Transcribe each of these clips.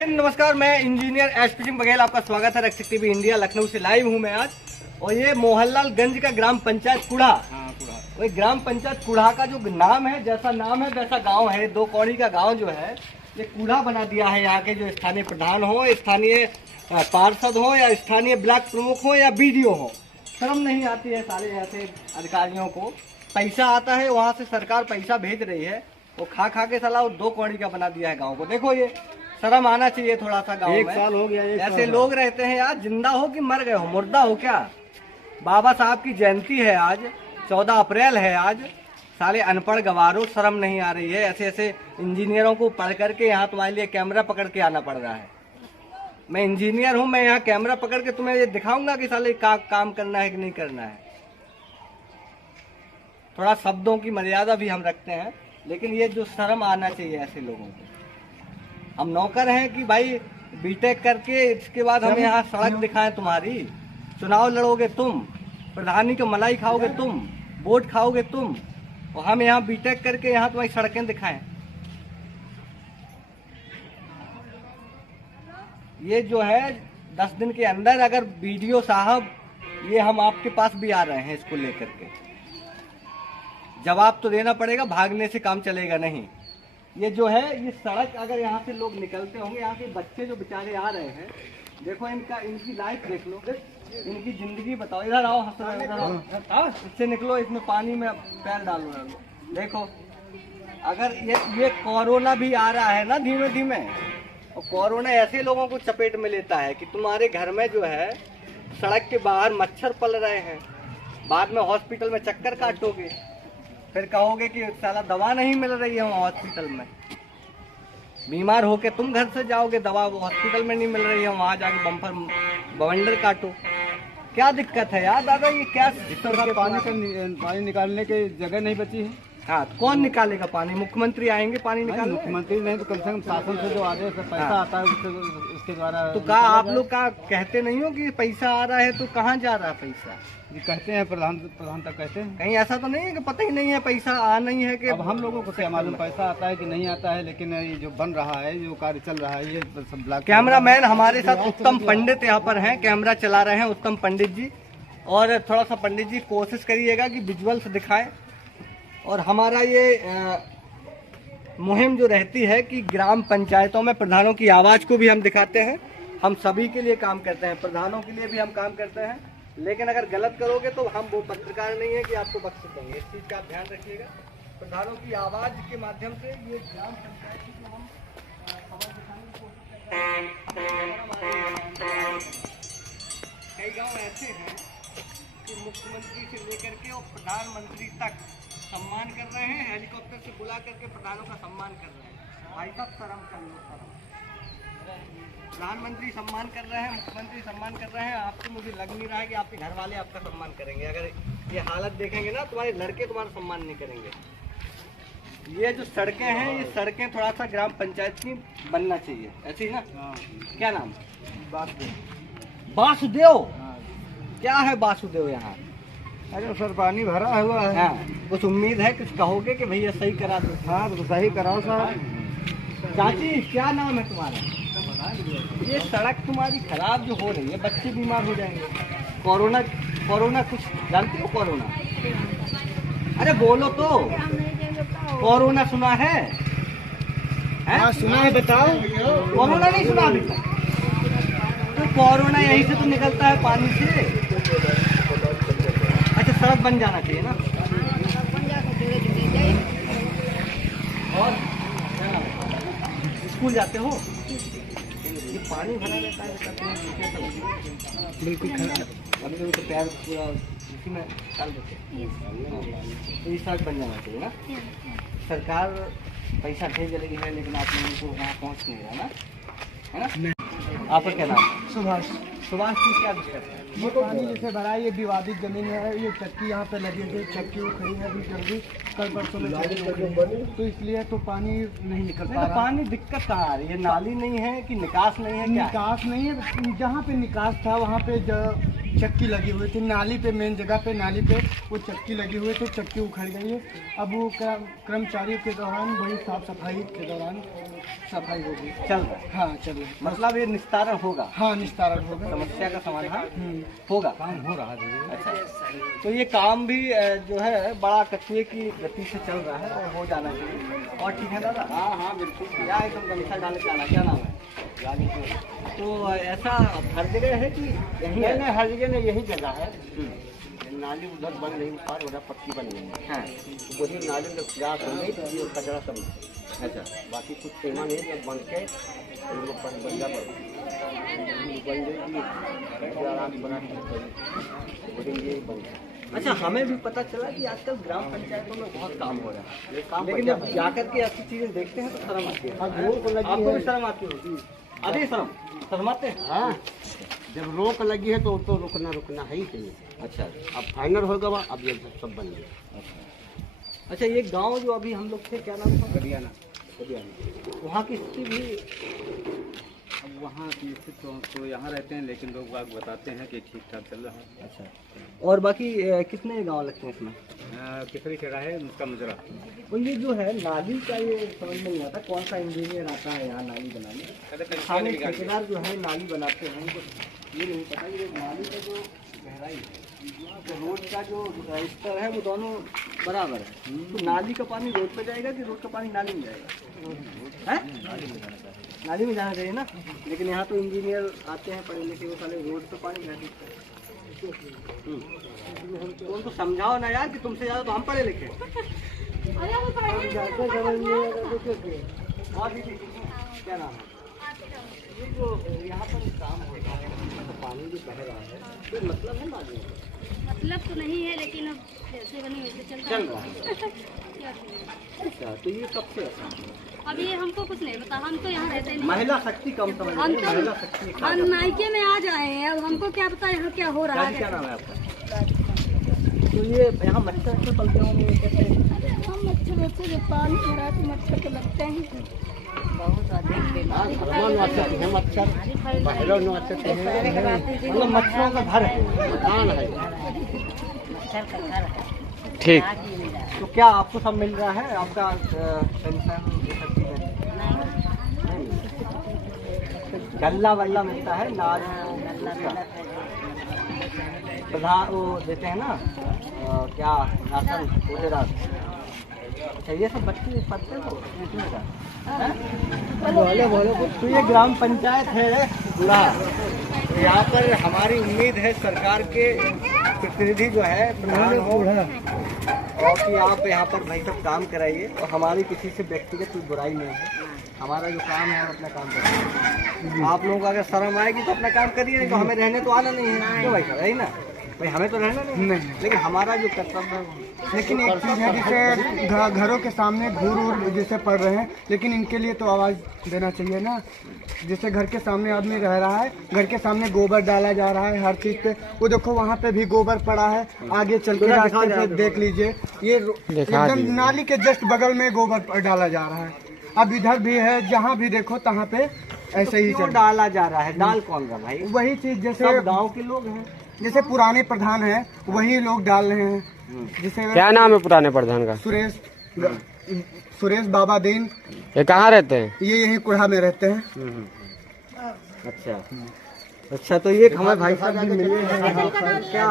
नमस्कार, मैं engineer SP Singh Baghel, आपका स्वागत है रक्षक टीवी इंडिया। लखनऊ से लाइव हूं मैं आज। और ये मोहनलालगंज का ग्राम पंचायत कुड़ा, वही ग्राम पंचायत कुड़ा का जो नाम है, जैसा नाम है वैसा गांव है। दो कौड़ी का गांव जो है ये कूड़ा बना दिया है। यहाँ के जो स्थानीय प्रधान हो, स्थानीय पार्षद हो, या स्थानीय ब्लॉक प्रमुख हो, या बीडीओ हो, शर्म नहीं आती है सारे ऐसे अधिकारियों को। पैसा आता है, वहाँ से सरकार पैसा भेज रही है, वो खा खा के साला दो कौड़ी का बना दिया है गाँव को। देखो, ये शर्म आना चाहिए थोड़ा सा गाँव में। 1 साल हो गया, ऐसे लोग रहते हैं यार। जिंदा हो कि मर गए हो, मुर्दा हो क्या? बाबा साहब की जयंती है आज, 14 अप्रैल है आज। साले अनपढ़ गवारों, शर्म नहीं आ रही है। ऐसे ऐसे इंजीनियरों को पढ़ करके यहाँ तुम्हारे लिए कैमरा पकड़ के आना पड़ रहा है। मैं इंजीनियर हूँ, मैं यहाँ कैमरा पकड़ के तुम्हें ये दिखाऊंगा कि साले काम करना है कि नहीं करना है। थोड़ा शब्दों की मर्यादा भी हम रखते हैं, लेकिन ये जो शर्म आना चाहिए ऐसे लोगों को। हम नौकर हैं कि भाई बीटेक करके इसके बाद हम यहाँ सड़क दिखाएं तुम्हारी? चुनाव लड़ोगे तुम, प्रधानी को मलाई खाओगे तुम, वोट खाओगे तुम, और हम यहाँ बीटेक करके यहाँ तुम्हारी सड़कें दिखाएं? ये जो है 10 दिन के अंदर अगर बीडीओ साहब, ये हम आपके पास भी आ रहे हैं इसको लेकर के, जवाब तो देना पड़ेगा, भागने से काम चलेगा नहीं। ये जो है, ये सड़क अगर यहाँ से लोग निकलते होंगे, यहाँ के बच्चे जो बेचारे आ रहे हैं, देखो इनकी लाइफ देख लो, इनकी जिंदगी बताओ। इधर आओ, हंस रहे हो, इधर आओ, इससे निकलो, इसमें पानी में पैर डालो। देखो, अगर ये कोरोना भी आ रहा है ना धीमे धीमे, और कोरोना ऐसे लोगों को चपेट में लेता है कि तुम्हारे घर में जो है सड़क के बाहर मच्छर पल रहे हैं, बाद में हॉस्पिटल में चक्कर काटोगे, फिर कहोगे कि साला दवा नहीं मिल रही है वहाँ हॉस्पिटल में। बीमार होके तुम घर से जाओगे, दवा हॉस्पिटल में नहीं मिल रही है, वहाँ जाके बम्पर बवंडर काटो। क्या दिक्कत है यार दादा? ये क्या पानी निकालने की जगह नहीं बची है। हाँ, कौन निकालेगा पानी? मुख्यमंत्री आएंगे पानी निकालने? मुख्यमंत्री नहीं तो कम से कम शासन से जो आदेश से पैसा आता है उसके द्वारा। तो कहा आप लोग का कहते नहीं हो कि पैसा आ रहा है, तो कहाँ जा रहा है पैसा? जी कहते हैं, प्रधान तक कहते हैं। कहीं ऐसा तो नहीं है कि पता ही नहीं है पैसा आ नहीं है? कि अब हम लोगों को क्या मालूम पैसा आता है कि नहीं आता है, लेकिन ये जो बन रहा है, जो कार्य चल रहा है, ये सब ब्लॉक। कैमरामैन हमारे साथ उत्तम पंडित यहाँ पर हैं, कैमरा चला रहे हैं उत्तम पंडित जी। और थोड़ा सा पंडित जी कोशिश करिएगा कि विजुअल्स दिखाएं। और हमारा ये मुहिम जो रहती है कि ग्राम पंचायतों में प्रधानों की आवाज़ को भी हम दिखाते हैं। हम सभी के लिए काम करते हैं, प्रधानों के लिए भी हम काम करते हैं, लेकिन अगर गलत करोगे तो हम वो पत्रकार नहीं है कि आपको बख्श देंगे। इस चीज़ का आप ध्यान रखिएगा। प्रधानों की आवाज़ के माध्यम से ये ग्राम पंचायत की जो हम खबर दिखाने की कोशिश करते हैं। कई गाँव ऐसे हैं कि मुख्यमंत्री से लेकर के और प्रधानमंत्री तक सम्मान कर रहे हैं, हेलीकॉप्टर से बुला करके प्रधानों का सम्मान कर रहे हैं। भाई साहब, शर्म कर लो, शर्म। प्रधानमंत्री सम्मान कर रहे हैं, मुख्यमंत्री सम्मान कर रहे हैं, आपको मुझे लग नहीं रहा है कि आपके घर वाले आपका सम्मान करेंगे। अगर ये हालत देखेंगे ना, तुम्हारे लड़के तुम्हारा सम्मान नहीं करेंगे। ये जो सड़कें हैं, ये सड़कें थोड़ा सा ग्राम पंचायत की बनना चाहिए, ऐसी ना? क्या नाम? वासुदेव। क्या है वासुदेव यहाँ? अरे सर, पानी भरा हुआ है। हाँ, कुछ उम्मीद है, कुछ कहोगे कि भैया सही करा दो? हाँ, तो सही कराओ सर। चाची, क्या नाम है तुम्हारा? ये सड़क तुम्हारी खराब जो हो रही है, बच्चे बीमार हो जाएंगे। कोरोना कुछ जानते हो? कोरोना, अरे बोलो तो। कोरोना सुना है? हाँ सुना है, बताओ। कोरोना नहीं सुना अभी तक? तो कोरोना यहीं से तो निकलता है, पानी से। अच्छा, सड़क बन जाना चाहिए ना? और स्कूल जाते हो? ये पानी भरा रहता है, बिल्कुल खराब। अभी तो पैर पूरा इसी में डाल देते हैं। तो ये सड़क बन जाना चाहिए ना? सरकार पैसा भेज रही है, लेकिन आप लोगों को वहाँ पहुँच नहीं रहा ना, है ना? आपका क्या नाम? सुभाष। सुभाष की क्या दिक्कत है? ये पानी जैसे भरा है, ये विवादित जमीन है, ये चक्की यहाँ पे लगी है, चक्की खड़ी है अभी जल्दी, कल परसों में तो इसलिए तो पानी नहीं निकल पा रहा। पानी दिक्कत कहाँ आ रही है? नाली नहीं है कि निकास नहीं है? निकास नहीं है, जहाँ पे निकास था वहाँ पे चक्की लगी हुई थी नाली पे, मेन जगह पे नाली पे वो चक्की लगी हुई थी, चक्की उखड़ गई है। अब वो कर्मचारियों के दौरान वही साफ सफाई के दौरान सफाई होगी, चल रहा है। हाँ चल रही है। मतलब ये निस्तारण होगा, हाँ निस्तारण होगा, समस्या का समाधान होगा, काम हो रहा है। अच्छा, तो ये काम भी जो है बड़ा कचुए की गति से चल रहा है और हो जाना चाहिए। और ठीक है दादा? हाँ हाँ बिल्कुल, यहाँ एकदम गमछा डाल के आना। क्या नाम है? तो ऐसा हर जगह है कि यही है? नहीं, हर जगह नहीं, यही जगह है। नाली उधर बन रही, ऊपर उधर पक्की बन गई है। हाँ, वही नाली में प्रयास हो गई तो ये कचरा सब, अच्छा, बाकी कुछ सीमा नहीं जब बन के बन जाएगी आराम बना ये बन गया। अच्छा, हमें भी पता चला कि आजकल ग्राम पंचायतों में बहुत काम हो रहा है, लेकिन जब जाकर के ऐसी चीजें देखते हैं तो शर्म आती है। आपको भी शर्म आती होगी? अभी शर्माते हैं? हाँ, जब रोक लगी है तो रुकना है ही चाहिए। अच्छा, अब फाइनल होगा वहाँ, अब ये सब बन गया। अच्छा, ये गांव जो अभी हम लोग थे, क्या नाम था? गडियाना। वहाँ की स्थिति भी, अब वहाँ की स्थिति तो यहाँ रहते हैं, लेकिन लोग बाग बताते हैं कि ठीक ठाक चल रहा है। अच्छा, और बाकी कितने गांव लगते हैं इसमें? किसरी चढ़ा है उसका मुजरा। और ये जो है नाली का, ये समझ में नहीं आता कौन सा इंजीनियर आता है यहाँ नाली बनाने। हमें ठेकेदार जो है नाली बनाते हैं तो ये नहीं पता ये नाली का जो गहराई है, तो रोड का जो स्तर है वो दोनों बराबर है। तो नाली का पानी रोड पे जाएगा कि रोड का पानी नाली में जाएगा? है नाली में जाना चाहिए ना, लेकिन यहाँ तो इंजीनियर आते हैं पढ़े लिखे, वो साले रोड पे पानी भेज देते हैं। तो उनको समझाओ ना यार कि तुमसे ज़्यादा तो हम पढ़े लिखे। और दीदी क्या नाम है? ये जो यहाँ पर काम हो रहा है तो पानी भी बह रहा है, कोई मतलब है नाली में? मतलब तो नहीं है, लेकिन अब जैसे बनी वैसे चल रहा है। अच्छा, तो ये कब से ऐसा है? अब ये हमको कुछ नहीं पता, हम तो यहाँ रहते नहीं। महिला शक्ति कम समझ हम रहे हैं, महिला शक्ति तो हम मायके में आ जाए हैं, अब हमको क्या पता यहाँ क्या हो रहा दादी, क्या है। नाम है आपका? तो ये यहाँ मच्छर अच्छे पलते होंगे कैसे? हम मच्छर से पानी भरा के मच्छर तो लगते हैं बहुत अधिक बीमारी। मतलब मच्छरों का घर है। मच्छर का घर है। ठीक, तो क्या आपको सब मिल रहा है? आपका पेंशन ये सब चीजें? गल्ला वल्ला मिलता है, नाज प्रधान वो देते हैं ना, क्या राशन रोजेदार। अच्छा, ये सब बच्चे पढ़ते हो इसमें का? तो ये ग्राम पंचायत है पूरा, तो यहाँ पर हमारी उम्मीद है सरकार के प्रतिनिधि जो है प्रधान हो और कि आप यहाँ पर भाई सब काम कराइए, और हमारी किसी से व्यक्तिगत कोई बुराई नहीं है। हमारा जो काम है हम अपना काम करेंगे। आप लोगों को अगर शर्म आएगी तो अपना काम करिए, नहीं तो हमें रहने तो आना नहीं है। क्यों भाई साहब, यही ना भाई, हमें तो रहना नहीं, लेकिन हमारा जो कर्तव्य है। लेकिन एक चीज़ है, जैसे घरों के सामने घूर जैसे पड़ रहे हैं, लेकिन इनके लिए तो आवाज़ देना चाहिए ना। जैसे घर के सामने आदमी रह रहा है, घर के सामने गोबर डाला जा रहा है हर चीज़ पे, वो देखो वहाँ पे भी गोबर पड़ा है, आगे चल के रास्ते पे देख लीजिए, ये एकदम नाली के जस्ट बगल में गोबर डाला जा रहा है। अब इधर भी है, जहाँ भी देखो तहाँ पे ऐसे ही क्यों डाला जा रहा है? डाल कौन रहा भाई? वही चीज़ जैसे सब गाँव के लोग हैं, जैसे पुराने प्रधान हैं वही लोग डाल रहे हैं। जैसे क्या नाम है पुराने प्रधान का? सुरेश बाबा दीन। ये कहाँ रहते हैं? ये यही कुड़ा में रहते हैं। अच्छा अच्छा, तो ये हमें भाई साहब भी मिले हैं। क्या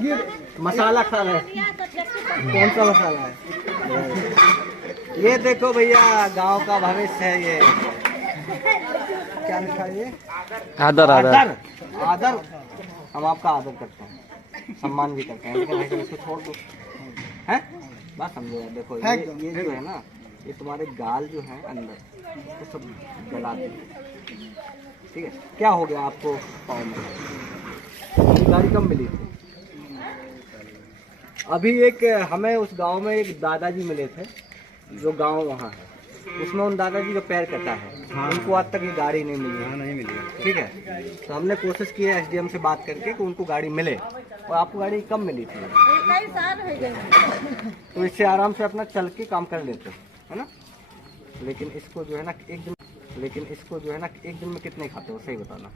ये मसाला खा रहे हैं? कौन सा मसाला है? ये देखो भैया, गांव का भविष्य है ये। क्या लिखा है ये? आदर आदर आदर। हम आपका आदर करते हैं, सम्मान भी करते हैं, लेकिन भाई इसको छोड़ दो। हैं बात समझो यार, देखो ये जो है ना, ये तुम्हारे गाल जो है अंदर, इसको सब गला दो, ठीक है? क्या हो गया आपको पाँव में? गाड़ी कब मिली थी? अभी एक हमें उस गांव में एक दादाजी मिले थे, जो गांव वहाँ है, उसमें उन दादाजी का पैर कटा है। उनको आज तक ये गाड़ी नहीं मिली है। नहीं मिली, ठीक है? तो हमने कोशिश की है एसडीएम से बात करके कि उनको गाड़ी मिले। और आपको गाड़ी कब मिली थी? कई साल हो गए। तो इससे आराम से अपना चल के काम कर लेते है ना। लेकिन इसको जो है ना एक दिन में कितने खाते हो, सही बताना?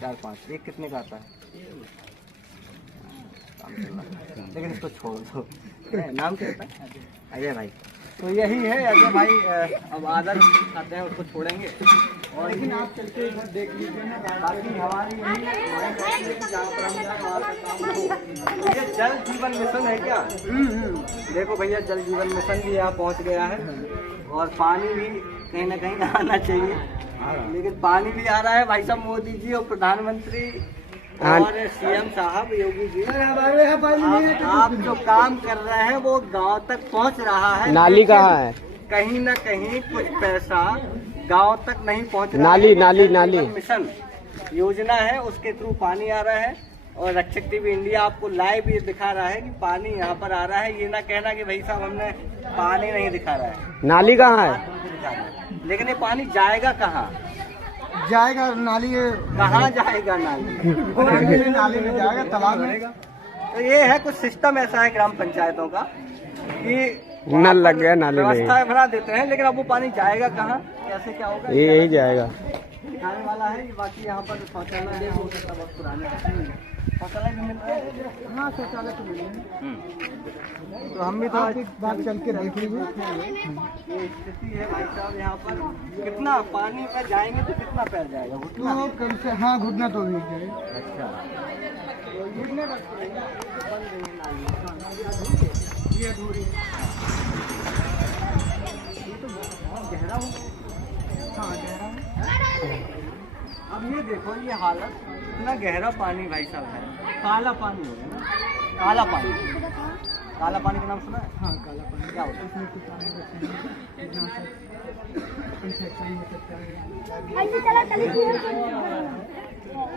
4-5 एक कितने का आता है? काम चल रहा है। लेकिन इसको छोड़ दो। नाम क्या होता है? अजय भाई। तो यही है अजय भाई। अब आदर आते हैं उसको छोड़ेंगे। और लेकिन आप चलते इधर देख लीजिए ना, बाकी हमारी यही जहाँ पर हम ये जल जीवन मिशन है क्या? देखो भैया, जल जीवन मिशन भी यहाँ पहुँच गया है और पानी भी कहीं ना कहीं आना चाहिए, लेकिन पानी भी आ रहा है। भाई साहब मोदी जी और प्रधानमंत्री और सीएम साहब योगी जी, आप जो काम कर रहे हैं वो गांव तक पहुंच रहा है। नाली कहाँ है? कहीं ना कहीं कुछ पैसा गांव तक नहीं पहुंच रहा नाली है। नाली नाली मिशन योजना है, उसके थ्रू पानी आ रहा है। और रक्षक टीवी इंडिया आपको लाइव ये दिखा रहा है कि पानी यहाँ पर आ रहा है। ये ना कहना कि भाई साहब हमने पानी नहीं दिखा रहा है। नाली कहाँ है? लेकिन ये पानी जाएगा कहाँ? जाएगा नाली, कहाँ जाएगा? नाली नाली में जाएगा, तालाब में। तो ये है कुछ सिस्टम ऐसा है ग्राम पंचायतों का कि नल लग गया, नाली नहीं। व्यवस्थाएं बना देते हैं, लेकिन अब वो पानी जाएगा कहाँ, कैसे क्या होगा, ये यही जाएगा। दिखाने वाला है। बाकी यहाँ पर शौचालय है, हो सकता है बहुत पुराने शौचालय भी मिलते हैं। हाँ, शौचालय तो मिले हैं। तो हम भी तो आप एक बार चल के देख लीजिए। ये स्थिति है भाई साहब। यहाँ पर कितना पानी में जाएंगे तो कितना पैर जाएगा? घुटना। तो कम से हाँ, घुटना तो भी जाएगा। अच्छा, तो घुटने तक पड़ेगा। बन रही है नाली, ये अधूरी है। ये तो बहुत गहरा हो। हाँ, गहरा है। अब ये देखो, ये हालत, इतना गहरा पानी भाई साहब है। काला पानी हो गया ना, काला पानी। काला पानी का नाम सुना है? हाँ, काला पानी क्या होता है? इसमें कीटाणु रहते हैं, जहाँ से इन्फेक्शन हो सकता है।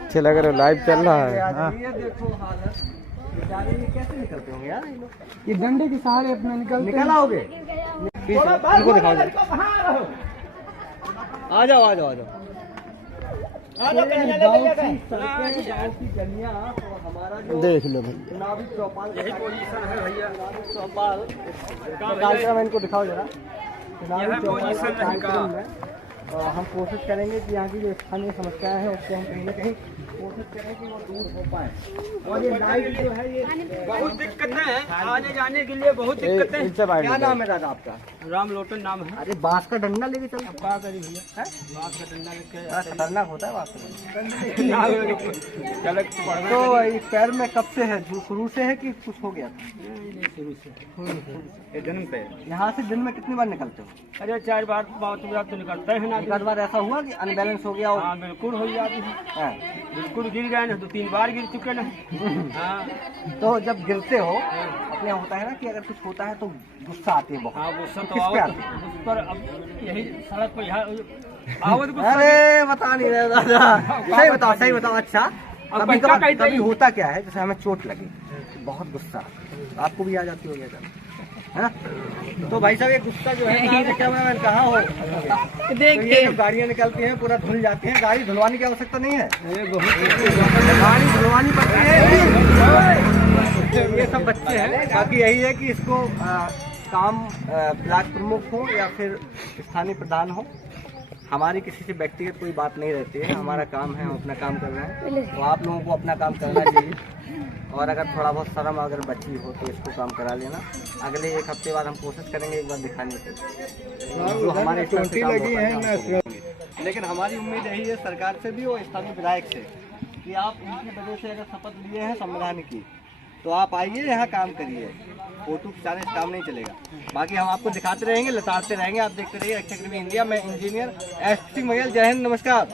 चला करो, लाइव चल रहा है। ये देखो हालत, बेचारे ये कैसे निकलते होंगे यार ये लोग? ये डंडे के सहारे अपना निकलते निकल आओगे? इनको दिखाओ। आ जाओ आ जाओ आ जाओ। गाँव की गलियाँ और हमारा जो देख लो भाई, चुनावी चौपाल, यही पोजीशन है भैया। चौपाल कार्यक्रम इनको दिखाओ जरा। चुनावी चौपाल के कार्यक्रम में हम कोशिश करेंगे कि यहाँ की जो स्थानीय समस्याएं हैं उससे हम कहीं ना कहीं कोशिश करें कि वो दूर हो पाए। और ये लाइट जो है ये बहुत दिक्कतें हैं, आने जाने के लिए बहुत दिक्कतें हैं। क्या नाम है दादा आपका? राम लोटन नाम है। अरे बांस का डंडा लेके चलो। क्या करी भैया, बांस का डंडा लेके बड़ा खतरनाक होता है बांस का डंडा। चलक पड़ना तो ये पैर में कब से है? शुरू से है कि कुछ हो गया था? शुरू से जन्म पे। यहाँ से दिन में कितनी बार निकलते हो? अरे 4 बार 5 बार तो निकलता है ना। एक आध बार ऐसा हुआ कि अनबैलेंस हो गया हो? हाँ बिल्कुल हो जाती है, हाँ। बिल्कुल गिर गए ना, 2-3 बार गिर चुके ना। हाँ तो जब गिरते हो अपने यहाँ होता है ना कि अगर कुछ होता है तो गुस्सा आती है बहुत। हाँ, गुस्सा तो किस पे आवत आती है? उस पर। अब यही सड़क पर यहाँ आवत गुस्सा। अरे बता नहीं रहे दादा, सही बताओ सही बताओ। अच्छा, कभी पैसा कहीं कभी होता क्या है, जैसे हमें चोट लगी, बहुत गुस्सा आपको भी आ जाती होगी है ना? तो भाई साहब ये गुस्सा जो है, कैमरामैन कहाँ हो? तो ये जो गाड़ियाँ निकलती हैं पूरा धुल जाती हैं, गाड़ी धुलवाने की आवश्यकता नहीं है। गाड़ी धुलवानी पड़ती है। ये सब बच्चे हैं। बाकी यही है कि इसको काम ब्लॉक प्रमुख हो या फिर स्थानीय प्रधान हो, हमारी किसी से व्यक्तिगत कोई बात नहीं रहती है। हमारा काम है, हम अपना काम कर रहे हैं, तो आप लोगों को अपना काम करना चाहिए। और अगर थोड़ा बहुत शर्म अगर बची हो तो इसको काम करा लेना। अगले 1 हफ्ते बाद हम कोशिश करेंगे एक बार दिखाने की, जो हमारे स्तर से काम होगा। लेकिन हमारी उम्मीद यही है सरकार से भी और स्थानीय विधायक से कि आप उनकी वजह से अगर शपथ लिए हैं संविधान की, तो आप आइए यहाँ काम करिए। फोटो खिंचाने से काम नहीं चलेगा। बाकी हम आपको दिखाते रहेंगे, लताड़ते रहेंगे। आप देखते रहिए रक्षक टीवी इंडिया। मैं इंजीनियर एस सिंह मगेल। जय हिंद, नमस्कार।